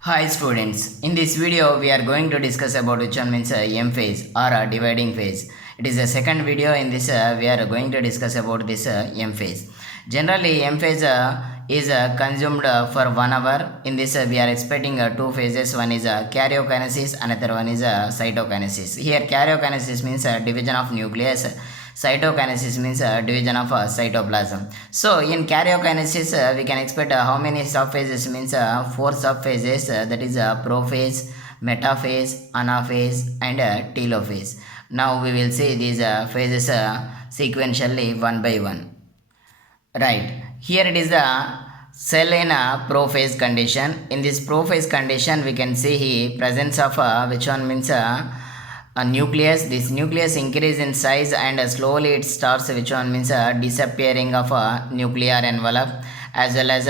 Hi students, in this video we are going to discuss about which one means M phase or dividing phase. It is the second video in this we are going to discuss about this M phase. Generally M phase is consumed for 1 hour. In this we are expecting two phases. One is karyokinesis, another one is cytokinesis. Here karyokinesis means division of nucleus. Cytokinesis means division of cytoplasm. So in karyokinesis we can expect how many subphases means four subphases, that is prophase, metaphase, anaphase and telophase. Now we will see these phases sequentially one by one. Right. Here it is the cell in a prophase condition. In this prophase condition we can see here presence of which one means a nucleus. This nucleus increase in size and slowly it starts which one means disappearing of a nuclear envelope, as well as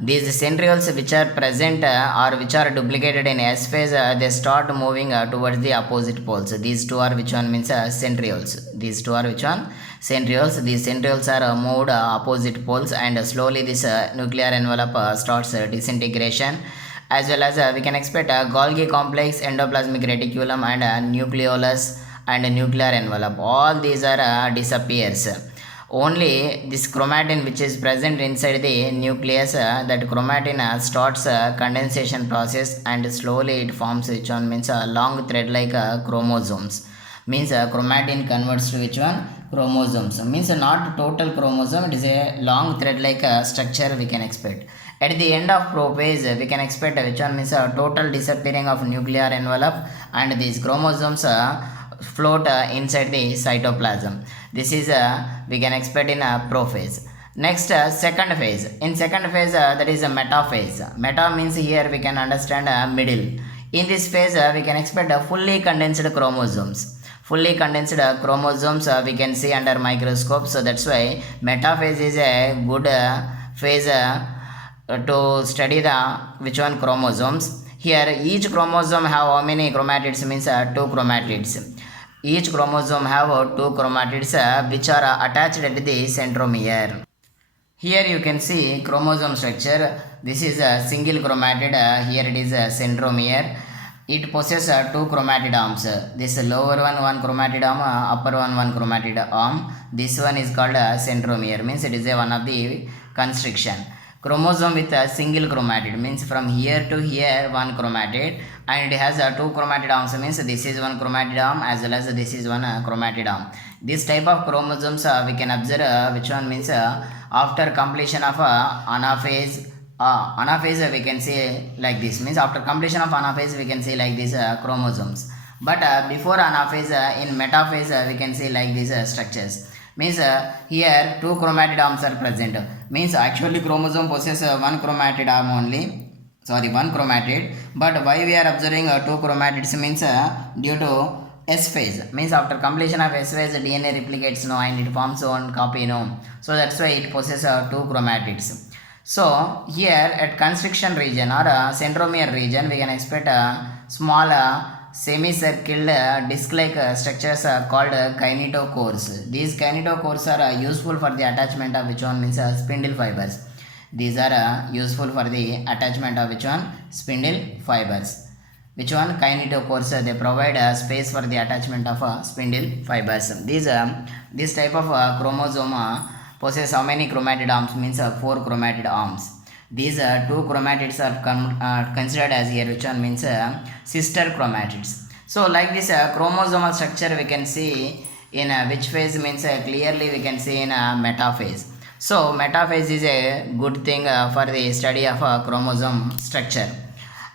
these centrioles which are present or which are duplicated in S phase, they start moving towards the opposite poles. These two are which one means centrioles. These two are which one centrioles. These centrioles are moved opposite poles, and slowly this nuclear envelope starts disintegration, as well as we can expect Golgi complex, endoplasmic reticulum and nucleolus and nuclear envelope. All these are disappears. Only this chromatin which is present inside the nucleus, that chromatin starts condensation process, and slowly it forms which one means a long thread like chromosomes. Means chromatin converts to which one? Chromosomes. Means not total chromosome, it is a long thread like structure we can expect. At the end of prophase, we can expect which one means a total disappearing of nuclear envelope, and these chromosomes float inside the cytoplasm. This is we can expect in a prophase. Next, second phase. In second phase, that is a metaphase. Meta means here we can understand middle. In this phase, we can expect fully condensed chromosomes. Fully condensed chromosomes we can see under microscope. So that's why metaphase is a good phase to study the which one chromosomes. Here each chromosome have how many chromatids means two chromatids. Each chromosome have two chromatids which are attached at the centromere. Here you can see chromosome structure. This is a single chromatid. Here it is a centromere. It possesses two chromatid arms. This lower one chromatid arm, upper one chromatid arm. This one is called centromere. Means it is a one of the constriction. Chromosome with a single chromatid means from here to here one chromatid, and it has two chromatid arms. Means this is one chromatid arm as well as this is one chromatid arm. This type of chromosomes we can observe which one means after completion of anaphase. Anaphase we can say like this, means after completion of anaphase we can say like these chromosomes. But before anaphase, in metaphase we can say like these structures. Means here two chromatid arms are present. Means actually chromosome possesses one chromatid arm only, sorry, one chromatid. But why we are observing two chromatids means due to S phase. Means after completion of S phase DNA replicates no, and it forms one copy no. So that's why it possesses two chromatids. So here at constriction region or centromere region we can expect a small semicircular disc-like structures are called kinetochores. These kinetochores are useful for the attachment of which one means spindle fibers. These are useful for the attachment of which one? Spindle fibers. Which one? Kinetochores. They provide space for the attachment of spindle fibers. This type of chromosome possess how many chromatid arms? Means four chromatid arms. These two chromatids are considered as here which one means sister chromatids. So like this chromosomal structure we can see in which phase means clearly we can see in metaphase. So metaphase is a good thing for the study of chromosome structure.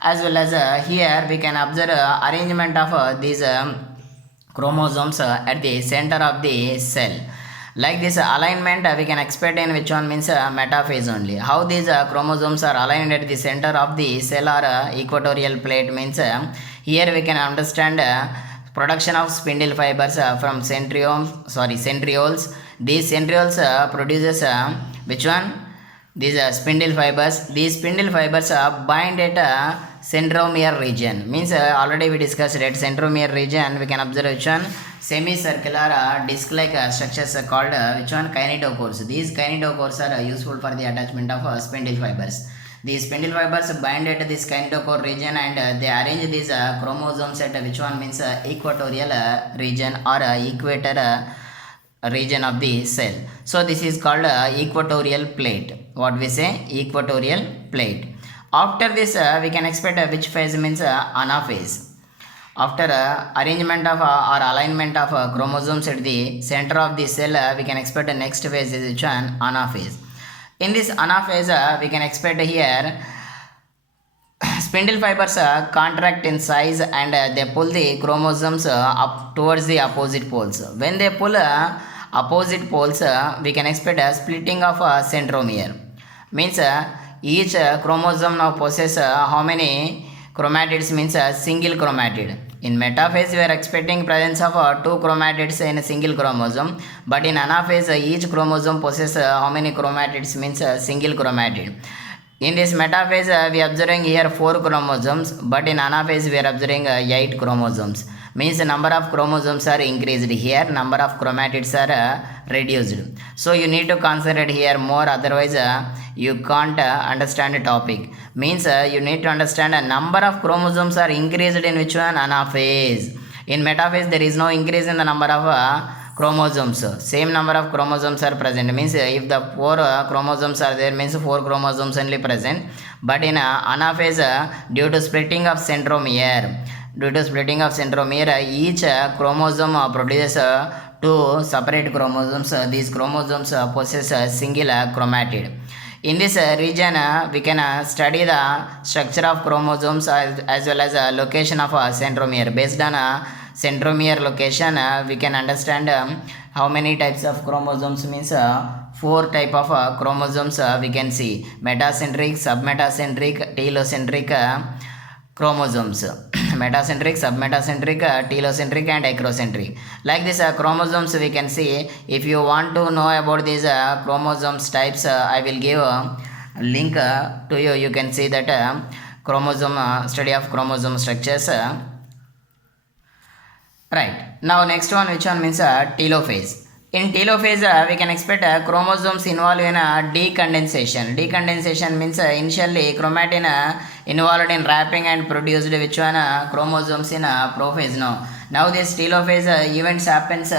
As well as here we can observe arrangement of these chromosomes at the center of the cell. Like this alignment we can expect in which one means metaphase only. How these chromosomes are aligned at the center of the cell or equatorial plate means here we can understand production of spindle fibers from centrioles. These centrioles produces which one? These spindle fibers. These spindle fibers bind at centromere region. Means already we discussed at centromere region we can observe which one? Semicircular disc-like structures called which one? Kinetochores. These kinetochores are useful for the attachment of spindle fibers. The spindle fibers bind at this kinetochore region and they arrange these chromosomes at which one means equatorial region or equator region of the cell. So this is called equatorial plate. What we say? Equatorial plate. After this we can expect which phase means anaphase. After arrangement of or alignment of chromosomes at the center of the cell, we can expect the next phase is which one? Anaphase. In this anaphase, we can expect here spindle fibers contract in size and they pull the chromosomes up towards the opposite poles. When they pull opposite poles, we can expect a splitting of centromere. Means each chromosome now possesses how many chromatids means a single chromatid. In metaphase we are expecting presence of two chromatids in a single chromosome, but in anaphase each chromosome possesses how many chromatids means a single chromatid. In this metaphase we are observing here 4 chromosomes, but in anaphase we are observing 8 chromosomes. Means the number of chromosomes are increased, here number of chromatids are reduced. So you need to concentrate here more, otherwise you can't understand the topic. Means you need to understand a number of chromosomes are increased in which one? Anaphase. In metaphase there is no increase in the number of chromosomes. Same number of chromosomes are present. Means if the 4 chromosomes are there, means 4 chromosomes only present. But in anaphase due to splitting of centromere, each chromosome produces 2 separate chromosomes. These chromosomes possess a single chromatid. In this region we can study the structure of chromosomes as well as location of centromere. Based on centromere location we can understand how many types of chromosomes means 4 type of chromosomes we can see: metacentric, submetacentric, telocentric chromosomes. Metacentric, submetacentric, telocentric and acrocentric. Like this chromosomes we can see. If you want to know about these chromosomes types, I will give a link to you. You can see that chromosome study of chromosome structures. Right. Now next one, which one means telophase. In telophase we can expect chromosomes involved in decondensation. Decondensation means initially chromatin involved in wrapping and produced which one? Chromosomes in prophase. Now this telophase events happens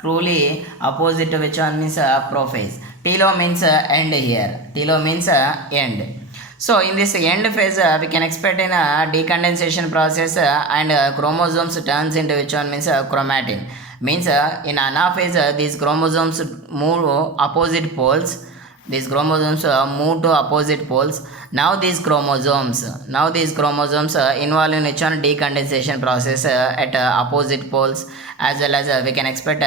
truly opposite to which one means prophase. Telo means end here. Telo means end. So in this end phase we can expect in a decondensation process and chromosomes turns into which one means chromatin. Means in anaphase these chromosomes move opposite poles. These chromosomes move to opposite poles. Now these chromosomes involve in which one? Decondensation process at opposite poles, as well as we can expect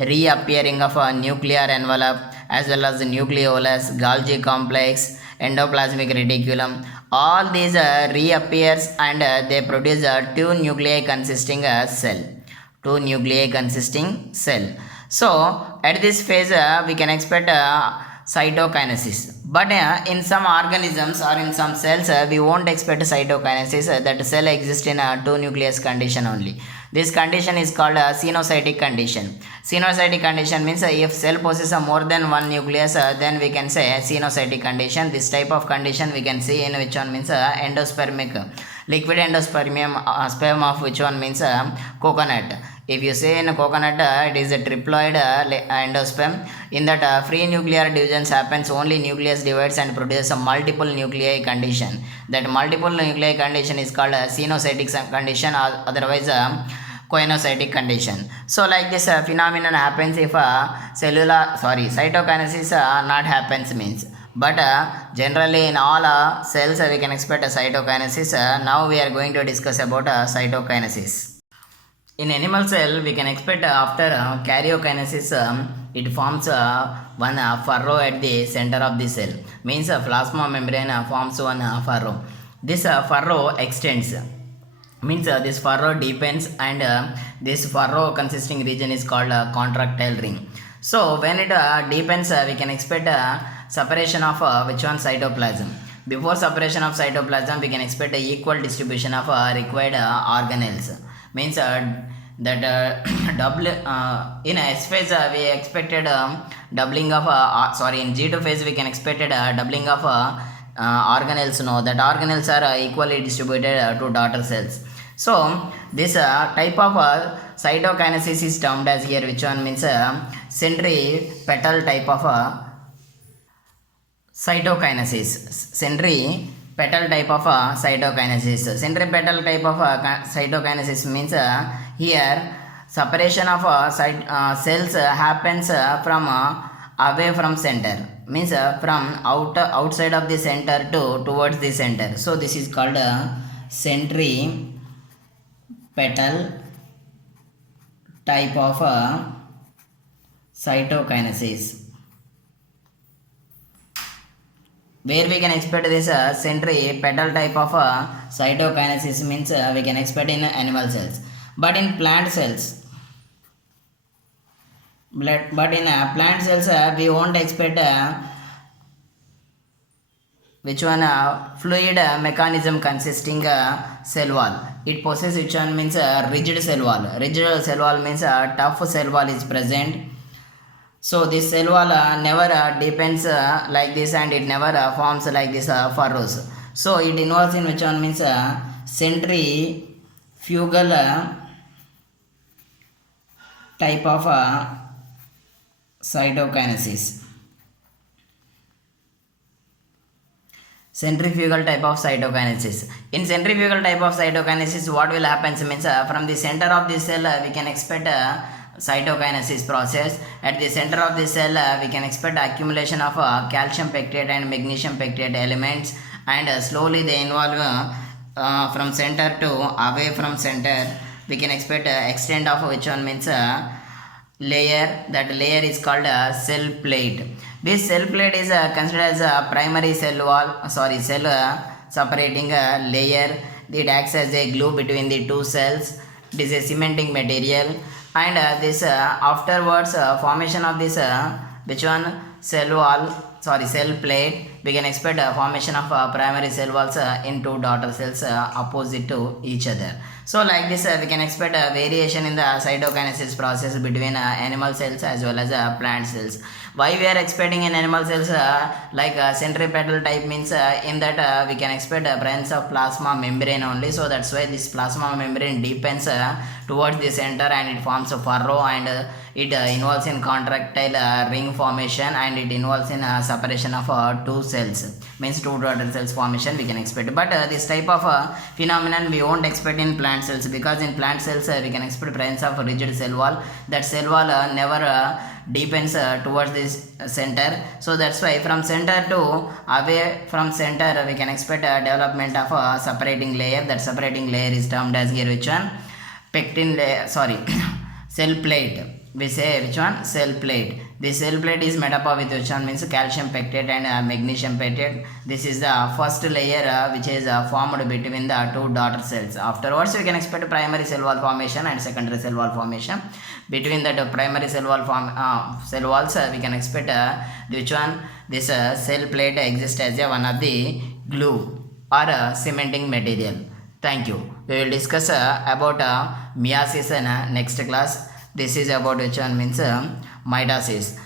reappearing of a nuclear envelope, as well as the nucleolus, Golgi complex, endoplasmic reticulum. All these reappears and they produce 2 nuclei consisting cell. So at this phase we can expect cytokinesis. But in some organisms or in some cells we won't expect cytokinesis. That cell exists in a 2 nucleus condition only. This condition is called a xenocytic condition. Xenocytic condition means if cell possesses more than 1 nucleus, then we can say xenocytic condition. This type of condition we can see in which one means endospermic, liquid endospermium, sperm of which one means coconut. If you say in coconut it is a triploid endosperm. In that free nuclear divisions happens, only nucleus divides and produces a multiple nuclei condition. That multiple nuclei condition is called a xenocytic condition, or otherwise coenocytic condition. So like this phenomenon happens if cytokinesis not happens means. But generally in all cells we can expect a cytokinesis. Now we are going to discuss about cytokinesis. In animal cell we can expect after karyokinesis it forms one furrow at the center of the cell. Means plasma membrane forms one furrow. This furrow extends. Means this furrow deepens and this furrow consisting region is called contractile ring. So when it deepens we can expect separation of which one? Cytoplasm. Before separation of cytoplasm we can expect equal distribution of required organelles. Means that double in S phase we expected doubling of in G2 phase we can expect doubling of organelles, no, that organelles are equally distributed to daughter cells. So this type of cytokinesis is termed as here, which one means centripetal type of cytokinesis. Centripetal type of cytokinesis. Centripetal type of cytokinesis means here separation of cells happens from away from center, means from outside of the center to towards the center. So this is called centripetal type of cytokinesis, where we can expect this centripetal type of cytokinesis means we can expect in animal cells, but in plant cells we won't expect which one fluid mechanism consisting cell wall. It possesses which one means rigid cell wall. Rigid cell wall means tough cell wall is present. So this cell wall never depends like this, and it never forms like this furrows. So it involves in which one means centrifugal type of cytokinesis. Centrifugal type of cytokinesis. In centrifugal type of cytokinesis, what will happen means from the center of the cell we can expect cytokinesis process. At the center of the cell we can expect accumulation of calcium pectate and magnesium pectate elements, and slowly they involve from center to away from center. We can expect extent of which one means layer. That layer is called cell plate. This cell plate is considered as a primary cell wall, cell separating layer. It acts as a glue between the two cells. It is a cementing material, and this afterwards formation of this which one cell wall, cell plate, we can expect formation of primary cell walls in two daughter cells opposite to each other. So like this we can expect a variation in the cytokinesis process between animal cells as well as plant cells. Why we are expecting in animal cells like centripetal type means in that we can expect presence of plasma membrane only. So that's why this plasma membrane deepens towards the center, and it forms a furrow, and it involves in contractile ring formation, and it involves in separation of two cells, means two daughter cells formation we can expect. But this type of phenomenon we won't expect in plant cells, because in plant cells we can expect presence of rigid cell wall. That cell wall never deepens towards this center. So that's why from center to away from center we can expect development of a separating layer. That separating layer is termed as here which one pectin layer, cell plate. We say which one cell plate. This cell plate is made up of with which one means calcium pectate and magnesium pectate. This is the first layer which is formed between the two daughter cells. Afterwards we can expect primary cell wall formation and secondary cell wall formation. Between that primary cell wall cell walls we can expect which one this cell plate exists as one of the glue or cementing material. Thank you. We will discuss about meiosis in next class. This is about which one means mitosis.